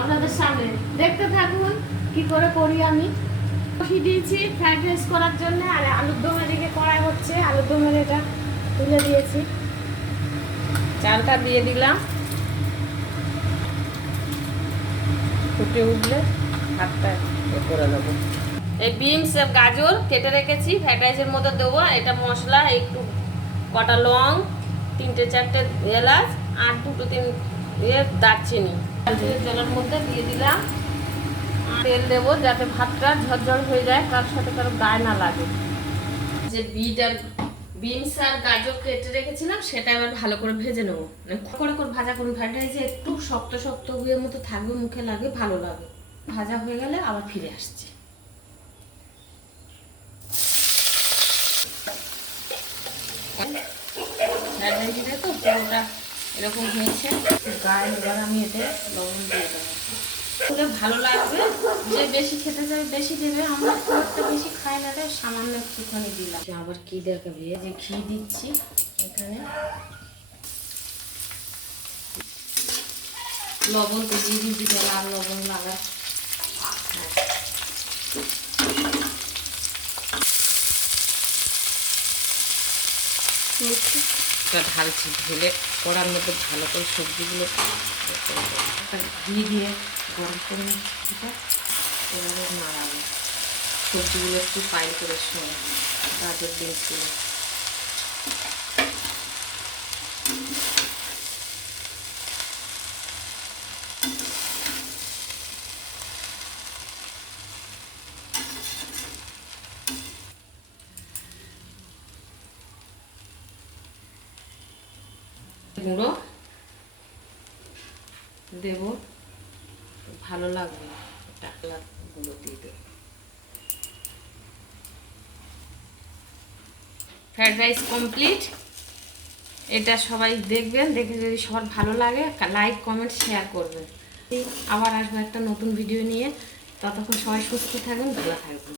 আপনাদের সামনে। দেখতে থাকুন, কি করে করি আমি। বসিয়ে দিয়েছি ফ্রাইড রাইস করার জন্য, আর আলুর দমের দিকে কড়াই হচ্ছে। আলুর দমের এটা তুলে দিয়েছি। চালটা দিয়ে দিলাম। ফুটে উঠলে ভাতটা এ করে দেবো এই বিনস গাজর কেটে রেখেছি। ফ্রাইড রাইসের মধ্যে দেবো। এটা মশলা, একটু কটা লং, তিনটে চারটে এলাচ, আর দুটো তিন ইয়ে দারচিনি। জলের মধ্যে দিয়ে দিলাম। তেল দেবো যাতে ভাতটা ঝরঝর হয়ে যায় কার সাথে কারও গায়ে না লাগে। যে বিট আর বিনস আর গাজর কেটে রেখেছিলাম সেটা এবার ভালো করে ভেজে নেব। মানে করে করে ভাজা ফ্রাইড রাইসে একটু শক্ত শক্ত হয়ে মতো থাকবে মুখে লাগে ভালো লাগে। ভাজা হয়ে গেলে আবার ফিরে আসছে। তো পুরোটা এরকম হয়েছে। গায়ে এবার আমি এতে লবণ দিয়ে দেবো। খুলে ভালো লাগবে। যে বেশি খেতে চাই বেশি দেবে। আমরা খুব একটা বেশি খাই না রে, সামান্য একটুখানি দিলাম। আবার কি দেখাবে? যে ঘি দিচ্ছি এখানে। লবণ তো দিয়ে দিচ্ছি লাল লবণ লাগা। এটা ঢালছি, ঢেলে কড়ার মধ্যে ভালো করে সবজিগুলো ঘি দিয়ে গরম করে এভাবে নাড়াবো। সবজিগুলো একটু পাইল করে শোন গাজর দিয়েছিলাম গুঁড়ো দেব। ভালো লাগবে টাকলা গুঁড়ো দিয়ে দেবো। Fried rice complete. এটা সবাই দেখবেন, দেখে যদি সবার ভালো লাগে লাইক কমেন্ট শেয়ার করবেন। আবার আসব একটা নতুন ভিডিও নিয়ে। ততক্ষণ সবাই সুস্থ থাকবেন ভালো থাকবেন